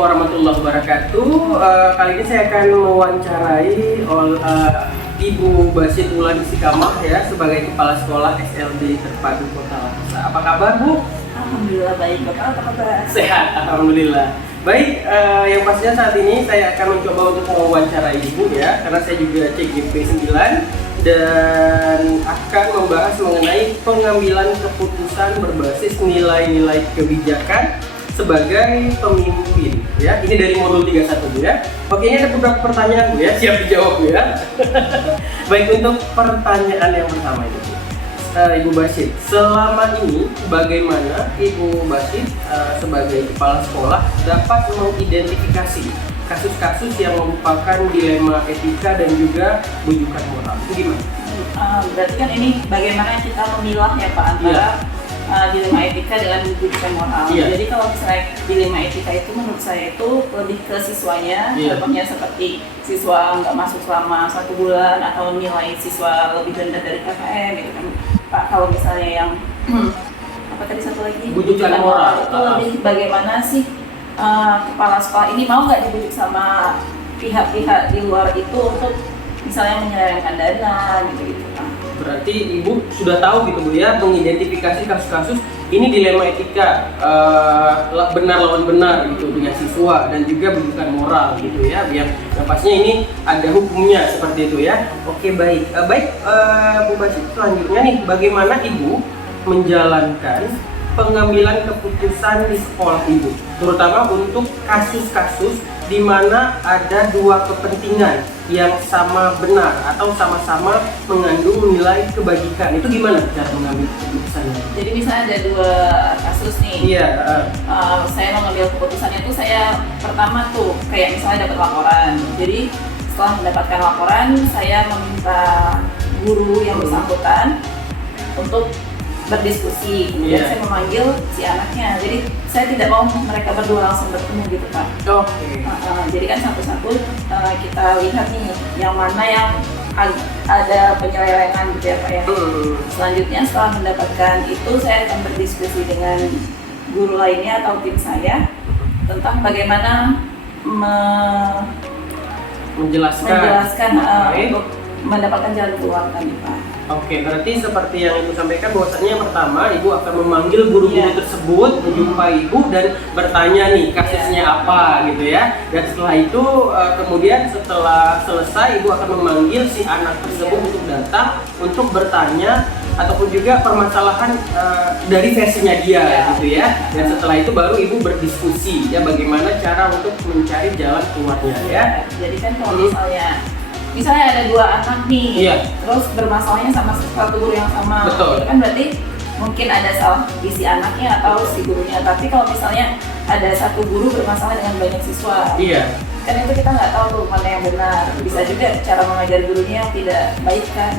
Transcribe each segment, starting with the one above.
warahmatullahi wabarakatuh. Kali ini saya akan mewawancarai Ibu Basit Wulan Istiqamah ya sebagai Kepala Sekolah SLB Terpadu Kota Laksa. Apa kabar Bu? Alhamdulillah baik, Bapak apa kabar? Sehat, Alhamdulillah. Baik, yang pastinya saat ini saya akan mencoba untuk mewawancarai Ibu ya, karena saya juga cek GP9 dan akan membahas mengenai pengambilan keputusan berbasis nilai-nilai kebijakan sebagai pemimpin ya. Ini dari modul 31 ya. Oke, ini ada beberapa pertanyaan ya, siap dijawab ya. Baik, untuk pertanyaan yang pertama ini Ibu Basit, selama ini bagaimana Ibu Basit sebagai kepala sekolah dapat mengidentifikasi kasus-kasus yang merupakan dilema etika dan juga bujukan moral? Itu gimana? Berarti kan ini bagaimana kita memilah ya Pak antara dilema etika dengan bujukan moral. Jadi kalau misalnya dilema etika itu menurut saya itu lebih ke siswanya, contohnya seperti siswa nggak masuk selama 1 bulan atau nilai siswa lebih rendah dari KKM gitu kan Pak. Kalau misalnya yang apa tadi satu lagi bujukan moral itu lebih bagaimana sih kepala sekolah ini mau nggak dibujuk sama pihak-pihak di luar itu untuk misalnya menyelewengkan dana gitu-gitu kan. Berarti Ibu sudah tahu gitu Bu ya, mengidentifikasi kasus-kasus ini dilema etika, benar lawan benar gitu dengan siswa dan juga bujukan moral gitu ya, biar yang pastinya ini ada hukumnya seperti itu ya. Oke, baik. Bu Basit, selanjutnya nih, bagaimana Ibu menjalankan pengambilan keputusan di sekolah Ibu, terutama untuk kasus-kasus di mana ada dua kepentingan yang sama benar atau sama-sama mengandung nilai kebajikan. Itu gimana cara mengambil keputusannya? Jadi misalnya ada 2 kasus nih. Saya mengambil keputusannya itu saya pertama tuh kayak misalnya dapat laporan. Jadi setelah mendapatkan laporan, saya meminta guru yang bersangkutan untuk berdiskusi, kemudian saya memanggil si anaknya. Jadi saya tidak mau mereka berdua langsung bertemu gitu Pak. Jadi kan satu-satu kita lihat nih yang mana yang ada penyelewengan gitu ya Pak ya. Selanjutnya setelah mendapatkan itu saya akan berdiskusi dengan guru lainnya atau tim saya tentang bagaimana menjelaskan untuk mendapatkan jalan keluar tadi Pak. Oke, berarti seperti yang Ibu sampaikan bahwasanya yang pertama Ibu akan memanggil guru-guru tersebut, menjumpai Ibu dan bertanya nih kasusnya apa gitu ya. Dan setelah itu kemudian setelah selesai Ibu akan memanggil si anak tersebut untuk datang untuk bertanya ataupun juga permasalahan dari versinya dia gitu ya. Dan setelah itu baru Ibu berdiskusi ya bagaimana cara untuk mencari jalan keluarnya ya. Jadi kan kalau misalnya ada 2 anak nih, terus bermasalahnya sama satu guru yang sama, kan berarti mungkin ada salah di si anaknya atau si gurunya. Tapi kalau misalnya ada satu guru bermasalah dengan banyak siswa, kan itu kita nggak tahu tuh mana yang benar. Bisa juga cara mengajar gurunya yang tidak baik kan.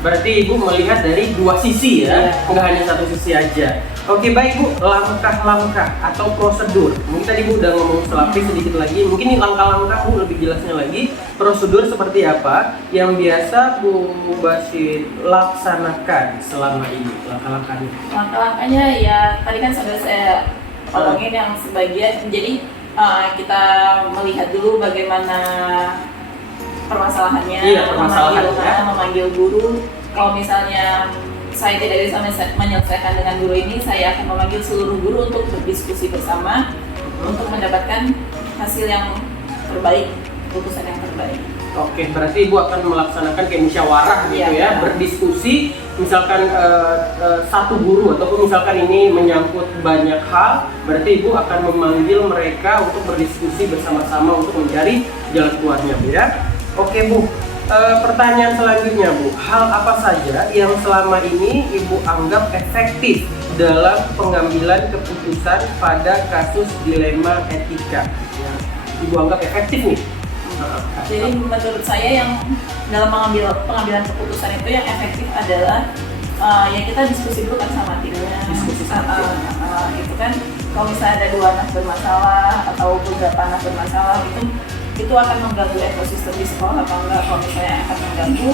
Berarti Ibu melihat dari 2 sisi ya, nggak hanya satu sisi aja. Oke, baik Bu, langkah-langkah atau prosedur. Mungkin tadi Bu udah ngomong selapis sedikit lagi. Mungkin ini langkah-langkah Bu lebih jelasnya lagi. Prosedur seperti apa yang biasa Bu Basit laksanakan selama ini? Langkah-langkahnya? Langkah-langkahnya ya tadi kan sudah saya omongin yang sebagian. Jadi kita melihat dulu bagaimana permasalahannya, memanggil guru. Kalau misalnya saya tidak bisa menyelesaikan dengan guru ini, saya akan memanggil seluruh guru untuk berdiskusi bersama untuk mendapatkan hasil yang terbaik, putusan yang terbaik. Oke, berarti Ibu akan melaksanakan kayak musyawarah gitu ya, berdiskusi. Misalkan satu guru ataupun misalkan ini menyangkut banyak hal, berarti Ibu akan memanggil mereka untuk berdiskusi bersama-sama untuk mencari jalan keluarnya Bu ya. Oke Bu, pertanyaan selanjutnya Bu, hal apa saja yang selama ini Ibu anggap efektif dalam pengambilan keputusan pada kasus dilema etika yang Ibu anggap efektif nih? Jadi menurut saya yang dalam pengambilan keputusan itu yang efektif adalah ya kita diskusi dulu kan sama timnya. Itu kan kalau misalnya ada 2 anak bermasalah atau beberapa anak bermasalah itu akan mengganggu ekosistem di sekolah apa enggak. Kalau misalnya akan mengganggu,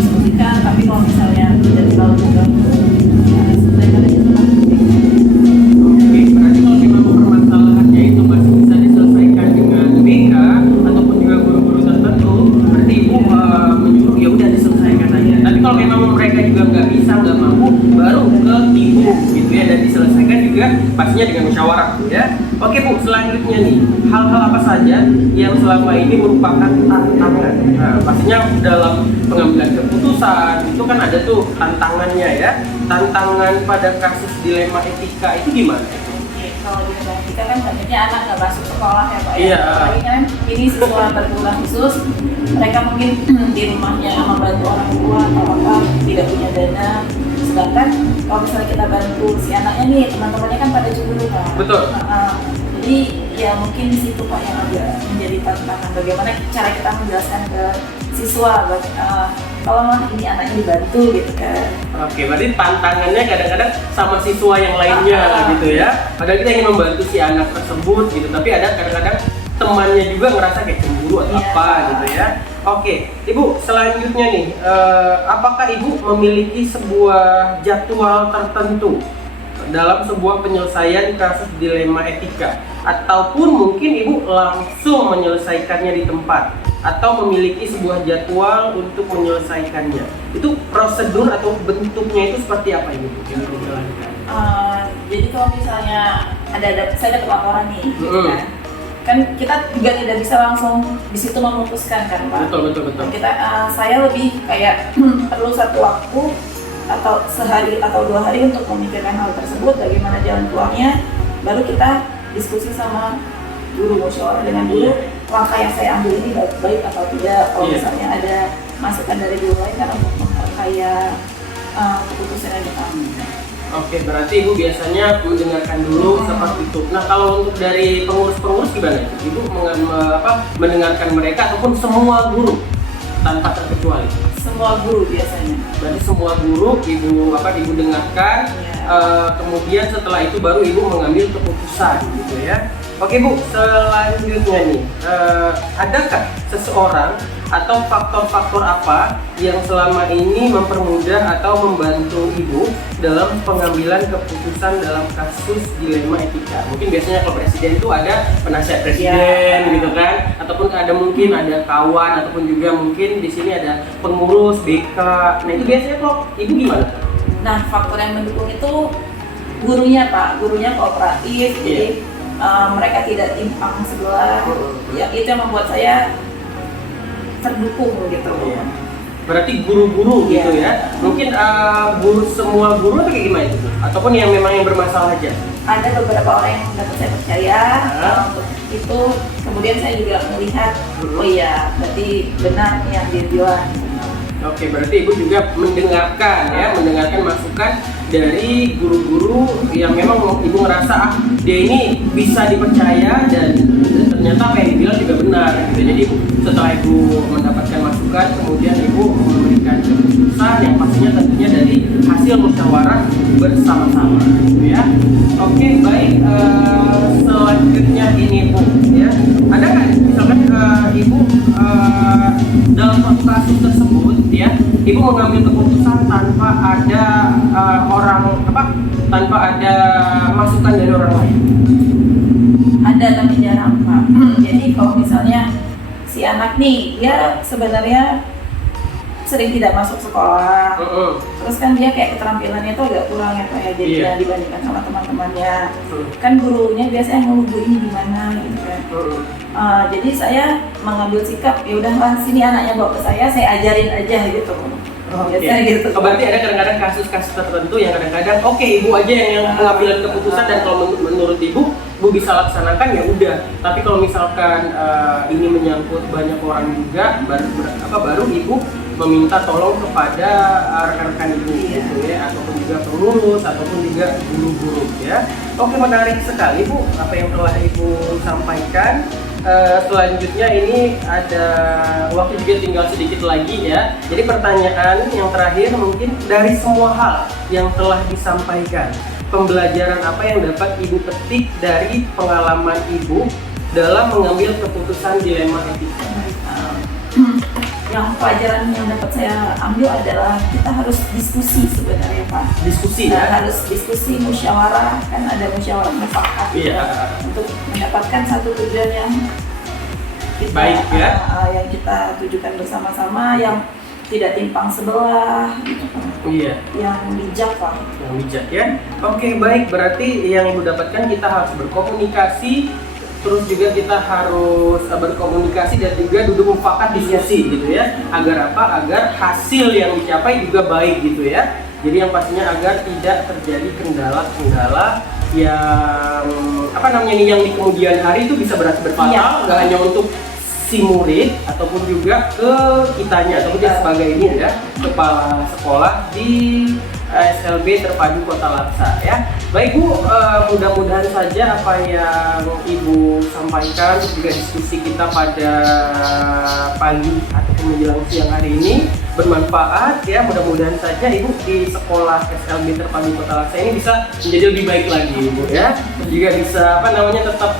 diskusikan. Tapi kalau misalnya tidak terlalu mengganggu, selesaikan aja sama. Oke, berarti kalau memang permasalahannya itu juga pastinya dengan musyawarah ya. Oke Bu, selanjutnya nih, hal-hal apa saja yang selama ini merupakan tantangan? Nah, pastinya dalam pengambilan keputusan itu kan ada tuh tantangannya ya. Tantangan pada kasus dilema etika itu gimana? Kalau di kita kan banyaknya anak nggak masuk sekolah ya Pak Iya. ya. Apalagi kan ini siswa berkebutuhan khusus, mereka mungkin di rumahnya membantu orang tua atau apa tidak punya dana. Sedangkan kalau misalnya kita bantu si anaknya nih, teman-temannya kan pada cemburu kan. Betul. Jadi ya mungkin di situ Pak yang agak menjadi tantangan. Bagaimana cara kita menjelaskan ke siswa, tolonglah ini anaknya dibantu gitu kan. Oke, berarti tantangannya kadang-kadang sama siswa yang lainnya gitu ya. Padahal kita ingin membantu si anak tersebut gitu, tapi ada kadang-kadang temannya juga ngerasa kayak cemburu atau apa gitu ya. Oke, Ibu selanjutnya nih, apakah Ibu memiliki sebuah jadwal tertentu dalam sebuah penyelesaian kasus dilema etika? Ataupun mungkin Ibu langsung menyelesaikannya di tempat? Atau memiliki sebuah jadwal untuk menyelesaikannya? Itu prosedur atau bentuknya itu seperti apa Ibu yang dijalankan? Jadi kalau misalnya saya dapat laporan nih, gitu kan kita juga tidak bisa langsung di situ memutuskan kan Pak. Betul. Saya lebih kayak perlu satu waktu atau sehari atau 2 hari untuk memikirkan hal tersebut, bagaimana jalan keluarnya, baru kita diskusi sama guru, musyawarah dengan guru, langkah yang saya ambil ini baik atau tidak. Kalau misalnya ada masukan dari guru lain kan untuk memperkaya keputusan yang kita ambil. Oke, berarti Ibu biasanya mendengarkan dulu seperti itu. Nah, kalau untuk dari pengurus-pengurus gimana? Ibu mendengarkan mereka ataupun semua guru tanpa terkecuali? Semua guru biasanya. Berarti semua guru Ibu dengarkan, kemudian setelah itu baru Ibu mengambil keputusan gitu ya. Oke Bu, selanjutnya nih, adakah seseorang atau faktor-faktor apa yang selama ini mempermudah atau membantu Ibu dalam pengambilan keputusan dalam kasus dilema etika? Mungkin biasanya kalau presiden itu ada penasihat presiden gitu kan, ataupun mungkin ada kawan, ataupun juga mungkin di sini ada pengurus BK. Nah itu biasanya kalau Ibu gimana? Nah, faktor yang mendukung itu gurunya Pak, gurunya kooperatif, jadi mereka tidak timpang sebelah. Ya itu yang membuat saya terdukung gitu. Berarti guru-guru gitu ya? Mungkin semua guru atau kayak gimana itu? Ataupun yang memang yang bermasalah aja? Ada beberapa orang yang dapat saya percaya untuk itu. Kemudian saya juga melihat, oh iya berarti benar yang dia bilang. Oke, berarti Ibu juga mendengarkan masukan dari guru-guru yang memang Ibu ngerasa dia ini bisa dipercaya dan ternyata apa yang dibilang juga benar gitu. Jadi setelah Ibu mendapatkan masukan, kemudian Ibu memberikan keputusan yang pastinya tentunya dari hasil musyawarah bersama-sama gitu ya. Oke, baik, selanjutnya ini Bu ya. Ada nggak misalkan Ibu dalam suatu kasus tersebut ya, Ibu mengambil keputusan tanpa ada tanpa ada masukan dari orang lain? Ada, tapi jarang Pak. Jadi kalau misalnya si anak nih, dia sebenarnya sering tidak masuk sekolah, terus kan dia kayak keterampilannya itu agak kurang ya Pak ya, jadi dibandingkan sama teman-temannya. Kan gurunya biasanya ngeluh ini gimana gitu kan. Jadi saya mengambil sikap, ya udahlah sini anaknya bawa ke saya ajarin aja gitu. Gitu. Berarti ada kadang-kadang kasus-kasus tertentu yang kadang-kadang Ibu aja yang mengambil keputusan, dan kalau menurut Ibu bisa laksanakan ya udah. Tapi kalau misalkan ini menyangkut banyak orang juga, baru Ibu meminta tolong kepada rekan-rekan Ibu gitu ya, ataupun juga pengurus ataupun juga guru-guru ya. Oke, menarik sekali Bu apa yang telah Ibu sampaikan. Selanjutnya ini ada waktu juga tinggal sedikit lagi ya. Jadi pertanyaan yang terakhir mungkin dari semua hal yang telah disampaikan, pembelajaran apa yang dapat Ibu petik dari pengalaman Ibu dalam mengambil keputusan dilema etika? Yang pelajaran yang dapat saya ambil adalah kita harus diskusi sebenarnya Pak. Diskusi ya? Harus diskusi, musyawarah, kan ada musyawarah mufakat untuk mendapatkan satu tujuan yang kita, baik ya? Yang kita tujukan bersama-sama, yang tidak timpang sebelah, Iya. yang bijak lah. Yang bijak ya. Oke, baik, berarti yang Ibu dapatkan kita harus berkomunikasi, terus juga kita harus berkomunikasi dan juga duduk mufakat diskusi gitu ya. Agar apa? Agar hasil yang dicapai juga baik gitu ya. Jadi yang pastinya agar tidak terjadi kendala-kendala yang apa namanya nih, yang di kemudian hari itu bisa berakhir berfatal, nggak hanya untuk si murid ataupun juga ke kitanya ataupun dia sebagai ini ya kepala sekolah di SLB Terpadu Kota Laksa ya. Baik Bu, mudah-mudahan saja apa yang Ibu sampaikan juga diskusi kita pada pagi ataupun menjelang siang hari ini bermanfaat ya. Mudah-mudahan saja Ibu di sekolah SLB Terpadu Kota Laksa ini bisa menjadi lebih baik lagi Ibu ya. Juga bisa tetap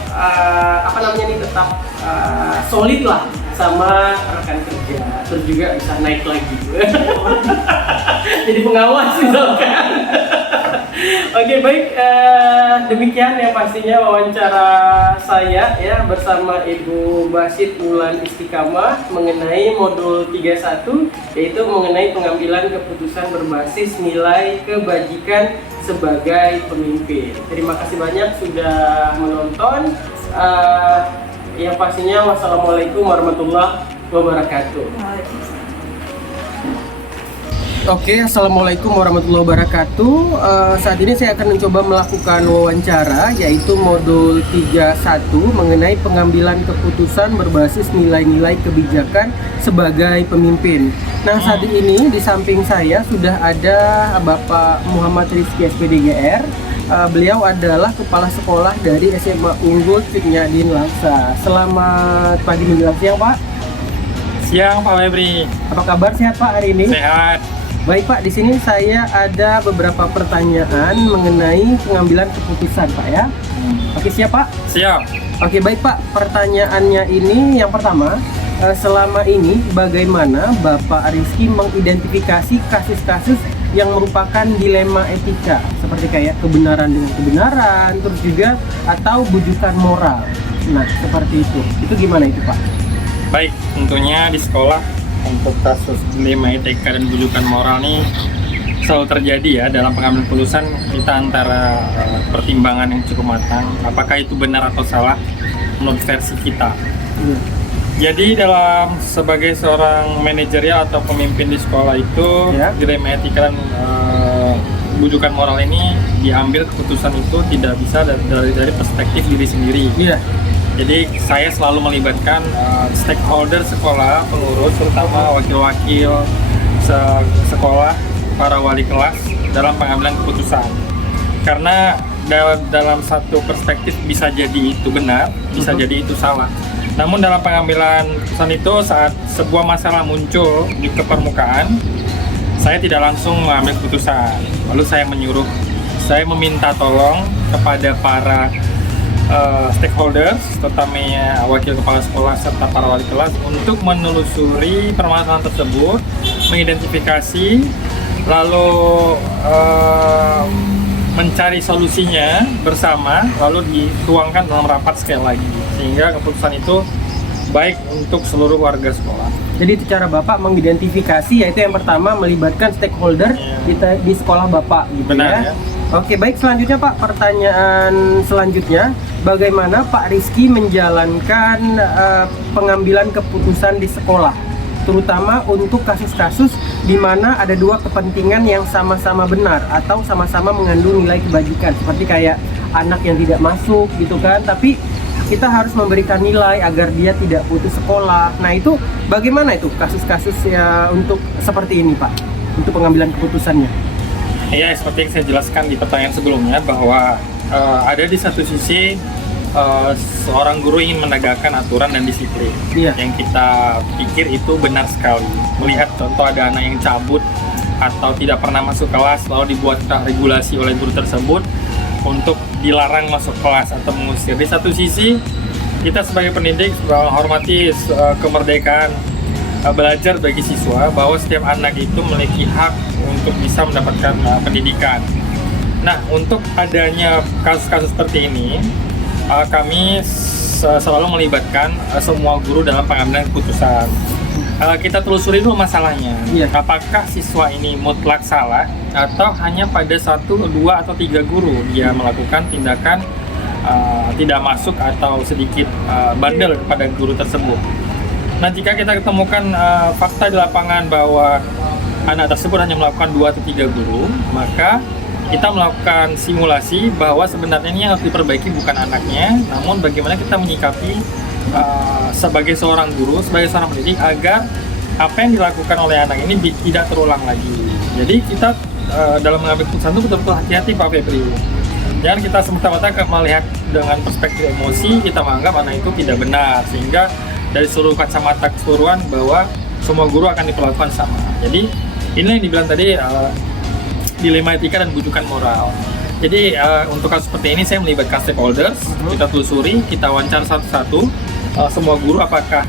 solid lah sama rekan kerja, terus juga bisa naik lagi jadi pengawas misalkan. Oke, baik, demikian ya pastinya wawancara saya ya bersama Ibu Basit Wulan Istiqamah mengenai modul 31, yaitu mengenai pengambilan keputusan berbasis nilai kebajikan sebagai pemimpin. Terima kasih banyak sudah menonton. Yang pastinya wassalamualaikum warahmatullahi wabarakatuh. Oke, assalamualaikum warahmatullahi wabarakatuh. Saat ini saya akan mencoba melakukan wawancara, yaitu modul 31 mengenai pengambilan keputusan berbasis nilai-nilai kebijakan sebagai pemimpin. Nah, saat ini di samping saya sudah ada Bapak Muhammad Rizky SPDGR. Beliau adalah kepala sekolah dari SMA Unggul Cutnyadin Laksa. Selamat pagi menjelang siang Pak. Siang Pak Febri. Apa kabar, sehat Pak hari ini? Sehat. Baik Pak, di sini saya ada beberapa pertanyaan mengenai pengambilan keputusan Pak ya. Oke, siap Pak? Siap. Oke, baik Pak. Pertanyaannya ini yang pertama, selama ini bagaimana Bapak Rizky mengidentifikasi kasus-kasus yang merupakan dilema etika seperti kayak kebenaran dengan kebenaran, terus juga atau bujukan moral. Nah, seperti itu. Itu gimana itu Pak? Baik, tentunya di sekolah untuk kasus dilema etika dan bujukan moral ini selalu terjadi ya dalam pengambilan keputusan kita antara pertimbangan yang cukup matang, apakah itu benar atau salah menurut versi kita. Jadi dalam sebagai seorang manajerial atau pemimpin di sekolah itu dilema etika dan bujukan moral ini diambil keputusan itu tidak bisa dari perspektif diri sendiri. Jadi saya selalu melibatkan stakeholder sekolah, pengurus, terutama wakil-wakil sekolah, para wali kelas dalam pengambilan keputusan. Karena dalam satu perspektif bisa jadi itu benar, bisa jadi itu salah. Namun dalam pengambilan keputusan itu saat sebuah masalah muncul di permukaan, saya tidak langsung mengambil keputusan. Lalu saya meminta tolong kepada para stakeholders, terutamanya wakil kepala sekolah serta para wali kelas untuk menelusuri permasalahan tersebut, mengidentifikasi, lalu mencari solusinya bersama, lalu dituangkan dalam rapat sekali lagi, sehingga keputusan itu baik untuk seluruh warga sekolah. Jadi itu cara Bapak mengidentifikasi, yaitu yang pertama melibatkan stakeholder di sekolah Bapak gitu. Benar, ya. Oke, baik, selanjutnya Pak, pertanyaan selanjutnya, bagaimana Pak Rizky menjalankan pengambilan keputusan di sekolah, terutama untuk kasus-kasus di mana ada dua kepentingan yang sama-sama benar atau sama-sama mengandung nilai kebajikan, seperti kayak anak yang tidak masuk gitu kan, tapi kita harus memberikan nilai agar dia tidak putus sekolah. Nah, itu bagaimana itu kasus-kasus ya untuk seperti ini Pak, untuk pengambilan keputusannya? Ya, seperti yang saya jelaskan di pertanyaan sebelumnya bahwa ada di satu sisi seorang guru ingin menegakkan aturan dan disiplin yang kita pikir itu benar sekali. Melihat contoh ada anak yang cabut atau tidak pernah masuk kelas lalu dibuat regulasi oleh guru tersebut untuk dilarang masuk kelas atau mengusir. Di satu sisi kita sebagai pendidik menghormati kemerdekaan belajar bagi siswa, bahwa setiap anak itu memiliki hak untuk bisa mendapatkan pendidikan. Nah, untuk adanya kasus-kasus seperti ini, kami selalu melibatkan semua guru dalam pengambilan keputusan. kita telusuri dulu masalahnya. Iya. Apakah siswa ini mutlak salah atau hanya pada 1, 2, atau 3 guru dia melakukan tindakan tidak masuk atau sedikit bandel kepada guru tersebut. Nah, jika kita ketemukan fakta di lapangan bahwa anak tersebut hanya melakukan 2 atau 3 guru, maka kita melakukan simulasi bahwa sebenarnya ini yang harus diperbaiki bukan anaknya, namun bagaimana kita menyikapi sebagai seorang guru, sebagai seorang pendidik, agar apa yang dilakukan oleh anak ini tidak terulang lagi. Jadi kita dalam mengambil keputusan itu betul-betul hati-hati Pak Febri. Jangan kita semata-mata melihat dengan perspektif emosi, kita menganggap anak itu tidak benar, sehingga dari seluruh kacamata keseluruhan bahwa semua guru akan diperlakukan sama. Jadi ini yang dibilang tadi dilema etika dan bujukan moral. Jadi untuk kasus seperti ini saya melibatkan stakeholders, kita telusuri, kita wawancara satu-satu semua guru apakah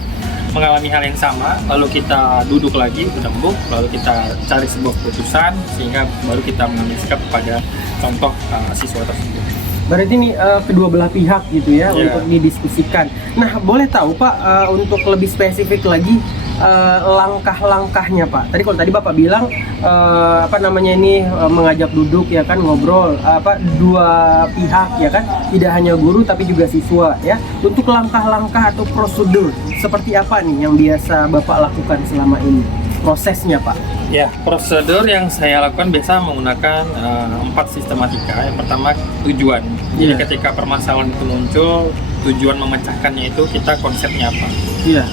mengalami hal yang sama, lalu kita duduk lagi, berembuk, lalu kita cari sebuah keputusan sehingga baru kita mengambil sikap kepada contoh siswa tersebut. Berarti ini kedua belah pihak gitu ya, untuk didiskusikan. Nah, boleh tahu Pak untuk lebih spesifik lagi langkah-langkahnya Pak. Tadi Bapak bilang mengajak duduk ya kan, ngobrol dua pihak ya kan, tidak hanya guru tapi juga siswa ya. Untuk langkah-langkah atau prosedur seperti apa nih yang biasa Bapak lakukan selama ini? Prosesnya Pak. Ya, prosedur yang saya lakukan biasa menggunakan 4 sistematika. Yang pertama, tujuan. Jadi ketika permasalahan itu muncul, tujuan memecahkannya itu kita konsepnya apa.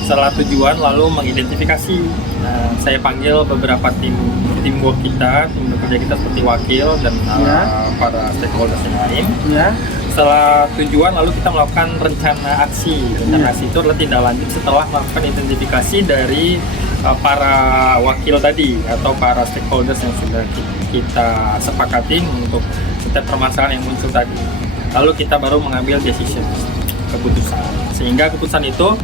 Setelah tujuan, lalu mengidentifikasi. Saya panggil beberapa teamwork kita, tim bekerja kita seperti wakil dan para stakeholders yang lain. Setelah tujuan, lalu kita melakukan rencana aksi. Rencana aksi itu adalah tindak lanjut setelah melakukan identifikasi dari para wakil tadi atau para stakeholders yang sudah kita sepakatin untuk setiap permasalahan yang muncul tadi. Lalu kita baru mengambil decision, keputusan. Sehingga keputusan itu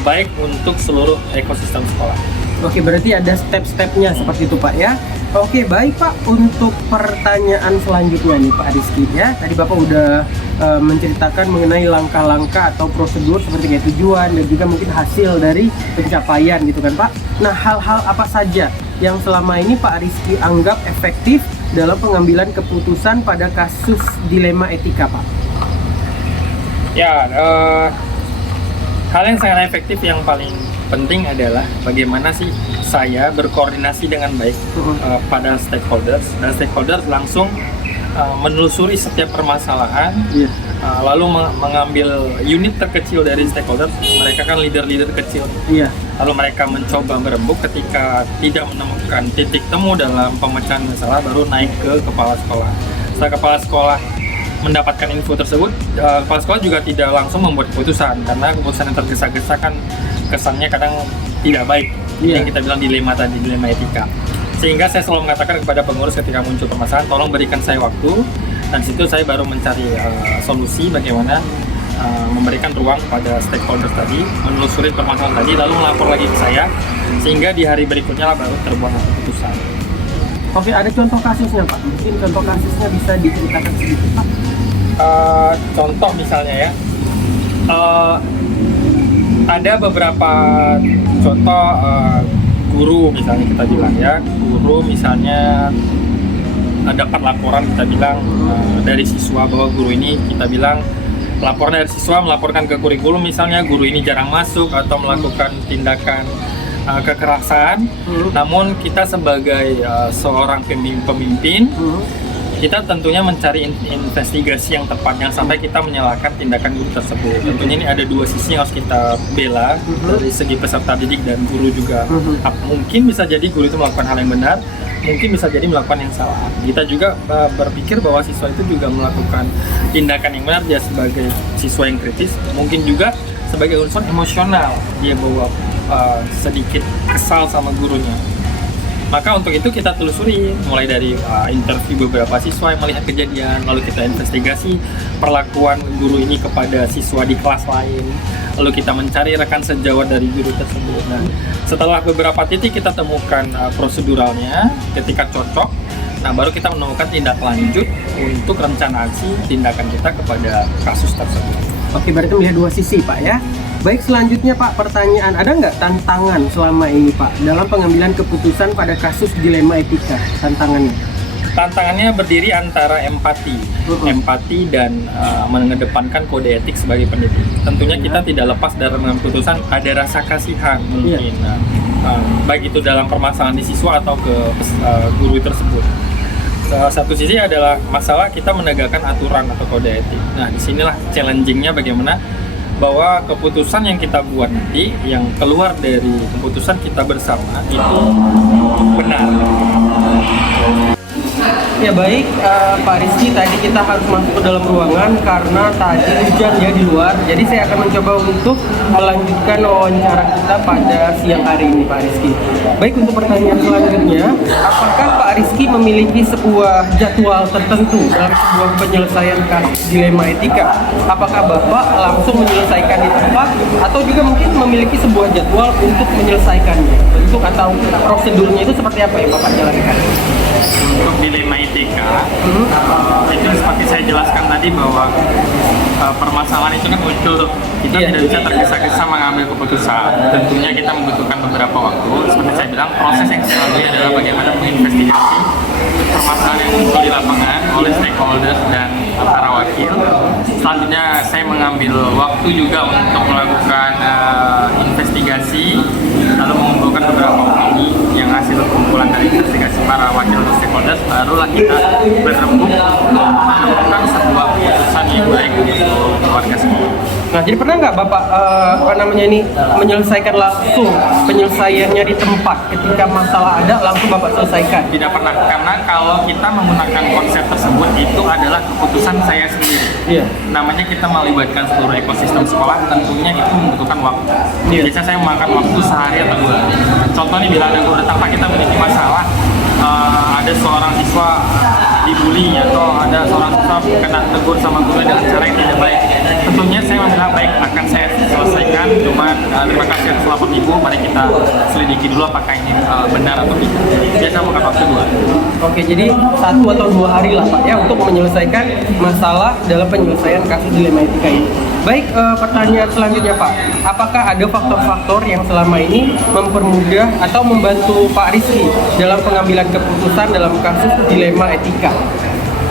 baik untuk seluruh ekosistem sekolah. Oke, berarti ada step-stepnya seperti itu Pak ya. Oke, baik Pak. Untuk pertanyaan selanjutnya nih Pak Rizky ya. Tadi Bapak udah menceritakan mengenai langkah-langkah atau prosedur seperti kayak tujuan dan juga mungkin hasil dari pencapaian gitu kan Pak. Nah, hal-hal apa saja yang selama ini Pak Rizky anggap efektif dalam pengambilan keputusan pada kasus dilema etika Pak? Ya, hal yang sangat efektif yang paling penting adalah bagaimana sih saya berkoordinasi dengan baik pada stakeholders, dan stakeholders langsung menelusuri setiap permasalahan, lalu mengambil unit terkecil dari stakeholders. Mereka kan leader-leader kecil, lalu mereka mencoba berembuk. Ketika tidak menemukan titik temu dalam pemecahan masalah, baru naik ke kepala sekolah. Setelah kepala sekolah mendapatkan info tersebut, kepala sekolah juga tidak langsung membuat keputusan, karena keputusan yang tergesa-gesa kan kesannya kadang tidak baik. Yang kita bilang dilema tadi, dilema etika. Sehingga saya selalu mengatakan kepada pengurus ketika muncul permasalahan, tolong berikan saya waktu, dan situ saya baru mencari solusi bagaimana memberikan ruang pada stakeholders tadi, menelusuri permasalahan tadi, lalu melapor lagi ke saya, sehingga di hari berikutnya lah baru terbuat keputusan. Oke, ada contoh kasusnya Pak? Mungkin contoh kasusnya bisa diceritakan sedikit Pak? Contoh misalnya ya, ada beberapa contoh guru misalnya kita bilang ya, guru misalnya dapat laporan kita bilang dari siswa bahwa guru ini kita bilang laporan dari siswa melaporkan ke kurikulum misalnya guru ini jarang masuk atau melakukan tindakan kekerasan, namun kita sebagai seorang pemimpin kita tentunya mencari investigasi yang tepat, yang sampai kita menyalahkan tindakan guru tersebut. Tentunya ini ada dua sisi yang harus kita bela, dari segi peserta didik dan guru juga. Mungkin bisa jadi guru itu melakukan hal yang benar, mungkin bisa jadi melakukan yang salah. Kita juga berpikir bahwa siswa itu juga melakukan tindakan yang benar, dia sebagai siswa yang kritis, mungkin juga sebagai unsur emosional, dia bawa sedikit kesal sama gurunya. Maka untuk itu kita telusuri, mulai dari interview beberapa siswa yang melihat kejadian, lalu kita investigasi perlakuan guru ini kepada siswa di kelas lain, lalu kita mencari rekan sejawat dari guru tersebut. Nah, setelah beberapa titik kita temukan proseduralnya, ketika cocok, nah baru kita menemukan tindak lanjut untuk rencana aksi tindakan kita kepada kasus tersebut. Oke, berarti melihat dua sisi Pak ya. Baik, selanjutnya Pak, pertanyaan, ada nggak tantangan selama ini Pak dalam pengambilan keputusan pada kasus dilema etika? Tantangannya? Tantangannya berdiri antara empati dan mengedepankan kode etik sebagai pendidik. Tentunya kita tidak lepas dari mengambil keputusan, ada rasa kasihan mungkin, baik itu dalam permasalahan di siswa atau ke guru tersebut. Satu sisi adalah masalah kita menegakkan aturan atau kode etik. Nah, disinilah challengingnya bagaimana bahwa keputusan yang kita buat nanti, yang keluar dari keputusan kita bersama itu benar. Ya baik, Pak Rizky, tadi kita harus masuk ke dalam ruangan karena tadi hujan ya di luar. Jadi saya akan mencoba untuk melanjutkan wawancara kita pada siang hari ini, Pak Rizky. Baik, untuk pertanyaan selanjutnya, apakah Pak Rizky memiliki sebuah jadwal tertentu dalam sebuah penyelesaian kasus dilema etika? Apakah Bapak langsung menyelesaikan di tempat atau juga mungkin memiliki sebuah jadwal untuk menyelesaikannya? Bentuk atau prosedurnya itu seperti apa yang Bapak jalankan? Untuk dilema etika, itu seperti saya jelaskan tadi bahwa permasalahan itu kan muncul, kita tidak bisa tergesa-gesa mengambil keputusan. Tentunya kita membutuhkan beberapa waktu. Seperti saya bilang, proses yang selanjutnya adalah bagaimana menginvestigasi permasalahan yang muncul di lapangan oleh stakeholder dan para wakil. Selanjutnya saya mengambil waktu juga untuk melakukan investigasi, lalu mengumpulkan beberapa opini yang hasil kumpulan dari investigasi para wakil dan stakeholders, barulah kita berembuk menemukan sebuah keputusan yang baik untuk keluarga semua. Nah, jadi pernah nggak Bapak menyelesaikan langsung penyelesaiannya di tempat ketika masalah ada langsung Bapak selesaikan? Tidak pernah, karena kalau kita menggunakan konsep tersebut itu adalah keputusan saya sendiri. Iya. Namanya kita melibatkan seluruh ekosistem sekolah, tentunya itu membutuhkan waktu. Iya. Biasanya saya memakan waktu sehari atau 2 hari. Contohnya bila ada guru datang, Pak, kita memiliki masalah, ada seorang siswa dibully atau ada seorang siswa kena tegur sama guru dengan cara yang tidak baik. Tentunya saya membilang baik, akan saya selesaikan, cuman terima kasih atas lapor ibu, mari kita selidiki dulu apakah ini benar atau tidak. Biasa makan waktu 2 hari. Oke, jadi 1 atau 2 hari lah Pak ya untuk menyelesaikan masalah dalam penyelesaian kasus dilema etika ini. Baik, pertanyaan selanjutnya Pak, apakah ada faktor-faktor yang selama ini mempermudah atau membantu Pak Rizky dalam pengambilan keputusan dalam kasus dilema etika?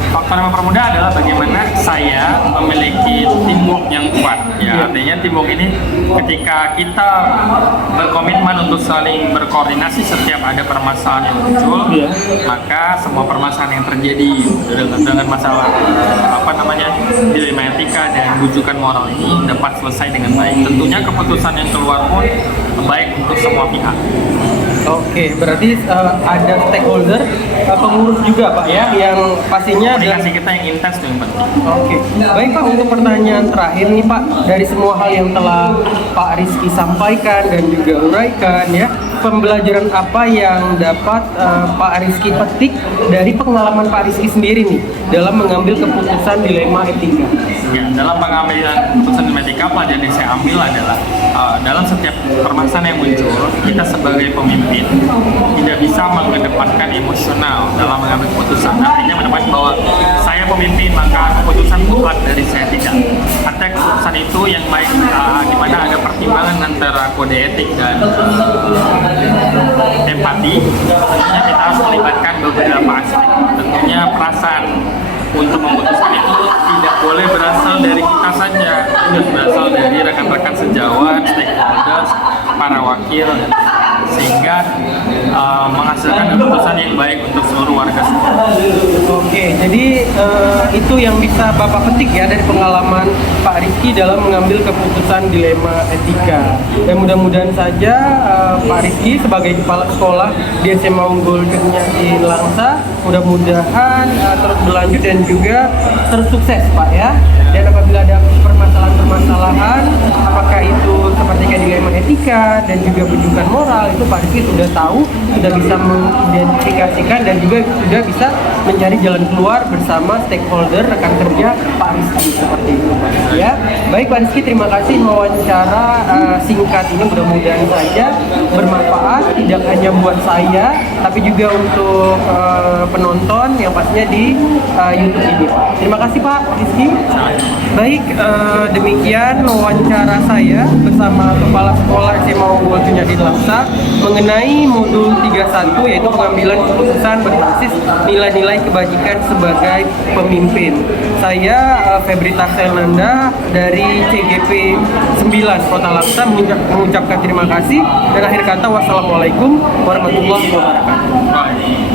Faktor yang mempermudah adalah bagaimana saya memiliki teamwork yang kuat. Ya, artinya teamwork ini ketika kita berkomitmen untuk saling berkoordinasi setiap ada permasalahan yang muncul, maka semua permasalahan yang terjadi dengan masalah dilema etika dan bujukan moral ini dapat selesai dengan baik. Tentunya keputusan yang keluar pun baik untuk semua pihak. Oke, berarti ada stakeholder, pengurus juga Pak ya, yang pastinya komunikasi kita yang intens dan penting. Oke, baik Pak, untuk pertanyaan terakhir nih Pak, dari semua hal yang telah Pak Rizky sampaikan dan juga uraikan ya, pembelajaran apa yang dapat Pak Rizky petik dari pengalaman Pak Rizky sendiri nih dalam mengambil keputusan dilema etika? Ya, dalam pengambilan keputusan dilema etika, pelajaran yang saya ambil adalah dalam setiap permasalahan yang muncul, kita sebagai pemimpin tidak bisa mengedepankan emosional dalam mengambil keputusan. Artinya menempatkan bahwa saya pemimpin maka keputusan bukan dari saya, tidak. Artinya keputusan itu yang baik di mana ada pertimbangan antara kode etik dan empati. Tentunya kita harus melibatkan beberapa aspek. Tentunya perasaan untuk memutuskan itu tidak boleh berasal dari kita saja, harus berasal dari rekan-rekan sejawat, stakeholders, para wakil, sehingga menghasilkan keputusan yang baik untuk seluruh warga sekolah. Oke, jadi itu yang bisa Bapak petik ya dari pengalaman Pak Rizky dalam mengambil keputusan dilema etika. Dan mudah-mudahan saja Pak Rizky sebagai kepala sekolah di SMA Unggul Kurniasin Langsa mudah-mudahan terus berlanjut dan juga terus sukses Pak ya. Dan apabila ada permasalahan-permasalahan, apakah itu seperti kayak dilema etika dan juga bujukan moral, itu Pak Rizky sudah tahu, sudah bisa mengidentifikasikan dan juga sudah bisa mencari jalan keluar bersama stakeholder rekan kerja Pak Rizky, seperti itu Pak Rizky ya. Baik Pak Rizky, terima kasih wawancara singkat ini, mudah-mudahan saja bermanfaat tidak hanya buat saya tapi juga untuk penonton yang pastinya di YouTube ini Pak. Terima kasih Pak Rizky. Baik, demikian Demikian wawancara saya bersama Kepala Sekolah SMA Unggul Junyadin Laksa mengenai modul 31, yaitu pengambilan keputusan berbasis nilai-nilai kebajikan sebagai pemimpin. Saya Febri Tarselnanda dari CGP 9 Kota Laksa mengucapkan terima kasih dan akhir kata wassalamualaikum warahmatullahi wabarakatuh.